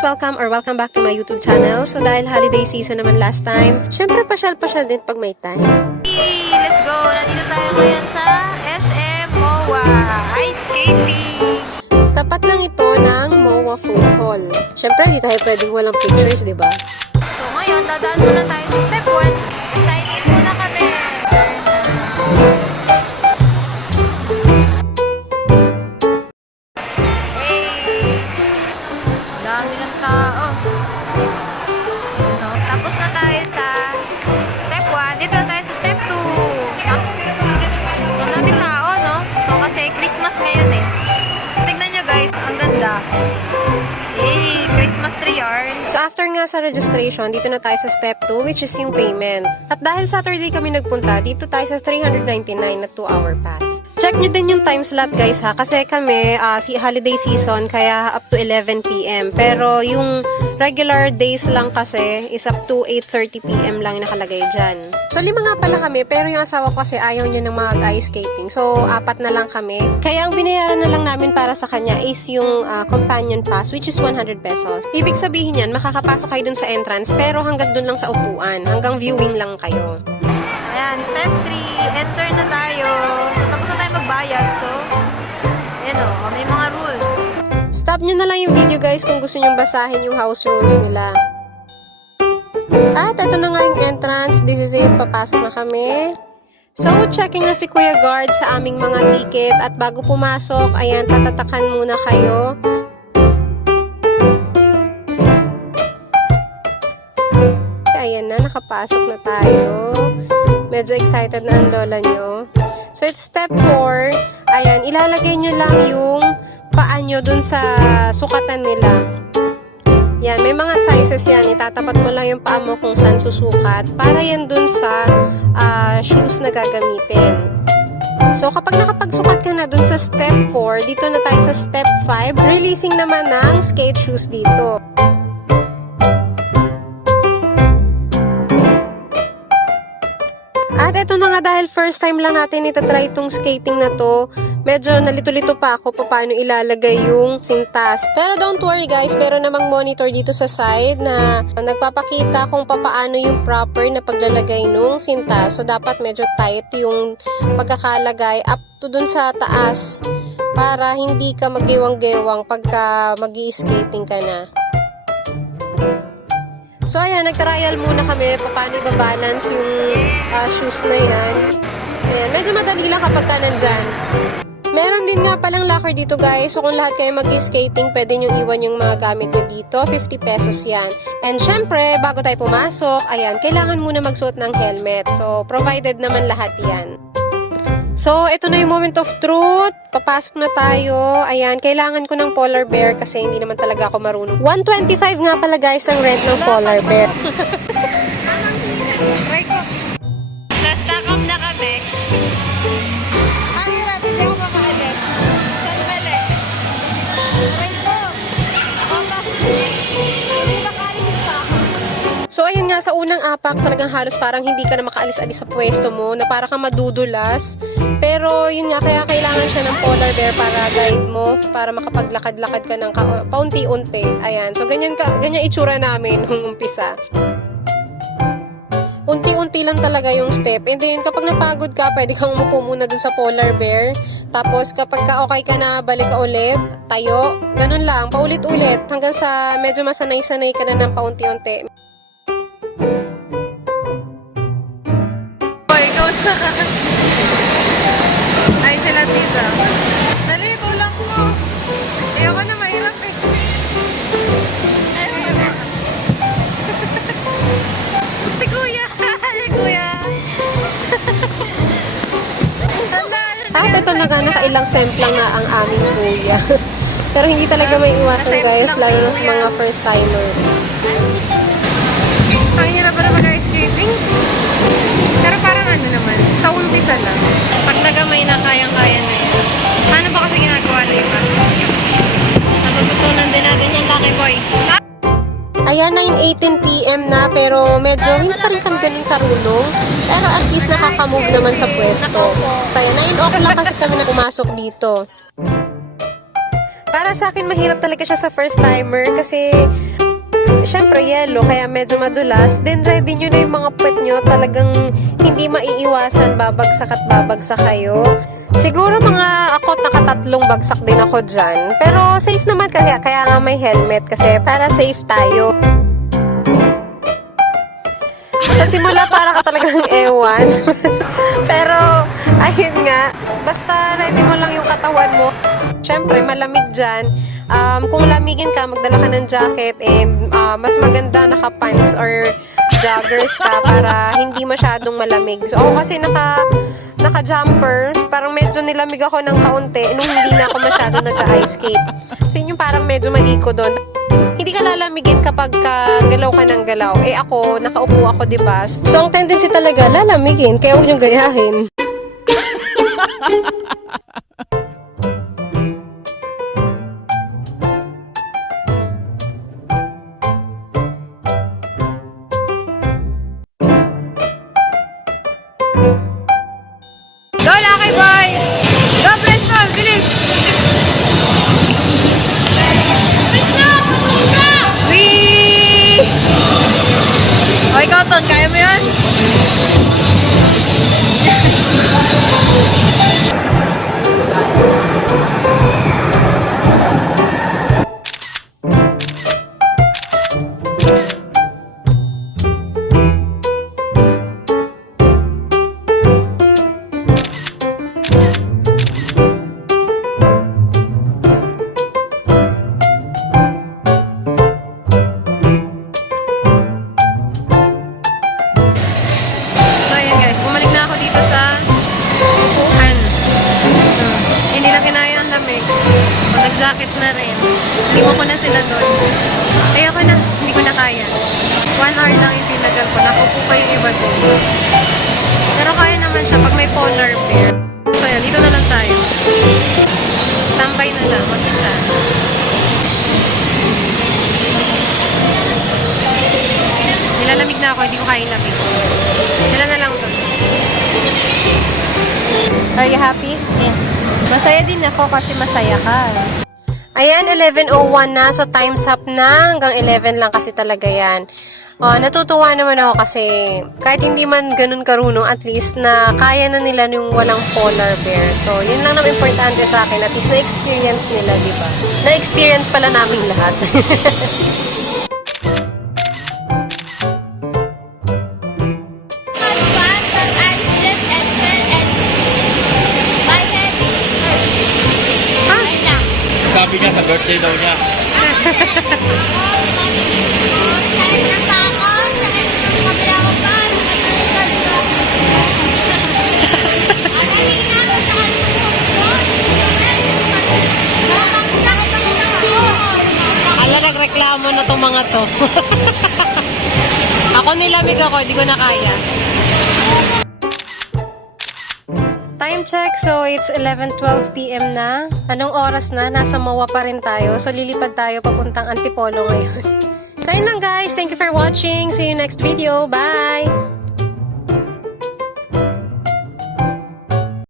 guys! Welcome back to my YouTube channel. So dahil holiday season naman last time, syempre pasyal-pasyal din pag may time. Hey, let's go! Nandito tayo ngayon sa SM MOA Ice Skating. Tapat lang ito ng MOA Food Hall. Syempre hindi tayo pwedeng walang pictures, di ba? So ngayon, dadaan muna tayo sa step 1. Excited muna kami! Dami ng tao. Ano? Tapos na tayo sa step 1. Dito na tayo sa step 2. So, dami tao, no? So, kasi Christmas ngayon eh. Tignan nyo guys, ang ganda. Hey, Christmas tree yarn. So after nga sa registration, dito na tayo sa step 2, which is yung payment. At dahil Saturday kami nagpunta, dito tayo sa 399 na 2-hour pass. Check nyo din yung time slot guys ha, kasi kami si holiday season kaya up to 11 PM. Pero yung regular days lang kasi is up to 8:30 PM lang nakalagay dyan. So 5 nga pala kami, pero yung asawa ko kasi ayaw nyo ng mga ice skating. So 4 na lang kami. Kaya ang binayaran na lang namin para sa kanya is yung companion pass, which is 100 pesos. Ibig sabihin yan, makakapasok kayo dun sa entrance, pero hanggang dun lang sa upuan. Hanggang viewing lang kayo. Ayan, step 3. Enter na tayo. So, tapos na tayo magbayad. So, ayan o, may mga rules. Stop nyo na lang yung video guys kung gusto nyong basahin yung house rules nila. At ito na nga yung entrance. This is it. Papasok na kami. So, checking na si Kuya Guard sa aming mga ticket. At bago pumasok, ayan, tatatakan muna kayo. Ayan na, nakapasok na tayo. Medyo excited na ang lola nyo. So, it's step 4. Ayan, ilalagay nyo lang yung paa nyo dun sa sukatan nila. Yan, may mga sizes yan. Itatapat mo lang yung paa mo kung saan susukat para yan dun sa shoes na gagamitin. So, kapag nakapagsukat ka na dun sa step 4, dito na tayo sa step 5. Releasing naman ng skate shoes dito. At ito na nga dahil first time lang natin itatry itong skating na to, medyo nalito-lito pa ako paano ilalagay yung sintas. Pero don't worry guys, meron namang monitor dito sa side na nagpapakita kung paano yung proper na paglalagay nung sintas. So dapat medyo tight yung pagkakalagay up to dun sa taas para hindi ka maggiwang-gewang pagka mag-i-skating ka na. So ayan, nag-trial muna kami paano i-balance yung shoes na yan. Ayan, medyo madali lang kapag ka nandyan. Meron din nga palang locker dito guys. So kung lahat kayo mag-skating, pwede nyo iwan yung mga gamit nyo dito. 50 pesos yan. And syempre, bago tayo pumasok, ayan, kailangan muna magsuot ng helmet. So provided naman lahat yan. So, ito na yung moment of truth. Papasok na tayo. Ayan, kailangan ko ng polar bear kasi hindi naman talaga ako marunong. 125 nga pala guys ang rent ng polar bear. Try ko. Nastakam na kami. Ano rabi, hindi ako makaalis. Sandali. Try ko. Hindi makaalis pa ako. So, ayun nga, sa unang apak, talagang halos parang hindi ka na makaalis-alis sa pwesto mo, na parang kang madudulas. Pero, yun nga, kaya kailangan siya ng polar bear para guide mo, para makapaglakad-lakad ka ng paunti-unti. Ayan, so ganyan itsura namin nung umpisa. Unti-unti lang talaga yung step. And then, kapag napagod ka, pwede kang umupo muna dun sa polar bear. Tapos, kapag okay ka na, balik ka ulit, tayo. Ganun lang, paulit-ulit. Hanggang sa medyo masanay-sanay ka na ng paunti-unti. Boy, kamusta ka? Ay, sila dito. Dali, tulak mo. Ayoko na, mahirap eh. Si Kuya! Si Kuya! At ito na nga, nakailang semplang na ang aming kuya. Pero hindi talaga may iwasan guys, lalo na sa mga first timer. Ang hirap ba na mag-ice skating? Pero parang ano naman, sa umpisa lang. Pag nagamay na, kayang-kaya na yan. Paano ba kasi ginagawa na iba? Natututunan din natin yung Lucky Boy. Ayan, 9:18 PM na, pero medyo hindi pa rin kami ganun karunong. Pero at least nakaka-move naman sa pwesto. So ayan, 9 o'clock kasi kami na pumasok dito. Para sa akin, mahirap talaga siya sa first timer kasi syempre yellow, kaya medyo madulas. Then ready nyo na yung mga puwet nyo, talagang hindi maiiwasan, babagsak at babagsak kayo. Siguro mga ako nakatatlong bagsak din ako dyan. Pero safe naman kasi, kaya nga may helmet kasi para safe tayo. Sa simula para ka talagang ewan. Pero ayun nga, basta ready mo lang yung katawan mo. Syempre malamig dyan. Kung lamigin ka, magdala ka ng jacket and mas maganda naka-pants or joggers ka para hindi masyadong malamig. So ako kasi naka-jumper, parang medyo nilamig ako ng kaunti nung hindi na ako masyado nag-ice skate. So yun yung parang medyo mali ko doon. Hindi ka lalamigin kapag galaw ka ng galaw. Eh ako, nakaupo ako, diba? So ang tendency talaga, lalamigin, kaya huwag niyong gayahin. Go, Lucky Boy! Go, Bristol! Bilis! Wee! O, ikaw, Ton, kaya mo yun? So, ayan guys, bumalik na ako dito sa upuan. Hindi na kinaya ang lamig. O, nag-jacket na rin. Liwan ko na sila doon. Ayoko na, hindi ko na kaya. 1 hour lang yung tinagal ko. Nakupo pa yung iba doon. Pero kaya naman siya pag may polar bear. So, ayan, dito na lang tayo. Standby na lang, mag-isa. Nilalamig na ako, hindi ko kaya lamig. Sila na lang doon. Are you happy? Yes. Masaya din ako kasi masaya ka. Ayan, 11:01 na. So, time's up na. Hanggang 11 lang kasi talaga yan. Natutuwa naman ako kasi kahit hindi man ganun karunong, at least na kaya na nila yung walang polar bear. So, yun lang naman importante sa akin. At least na-experience nila, di ba? Na-experience pala namin lahat. Sabi niya sa birthday daw niya. Ala, nagreklamo na tong mga to. Ako nilamig ako, hindi ko na kaya. Time check, so it's 11:12 PM na. Anong oras na? Nasa MOA pa rin tayo. So lilipad tayo papuntang Antipolo ngayon. So yun lang guys. Thank you for watching. See you next video. Bye!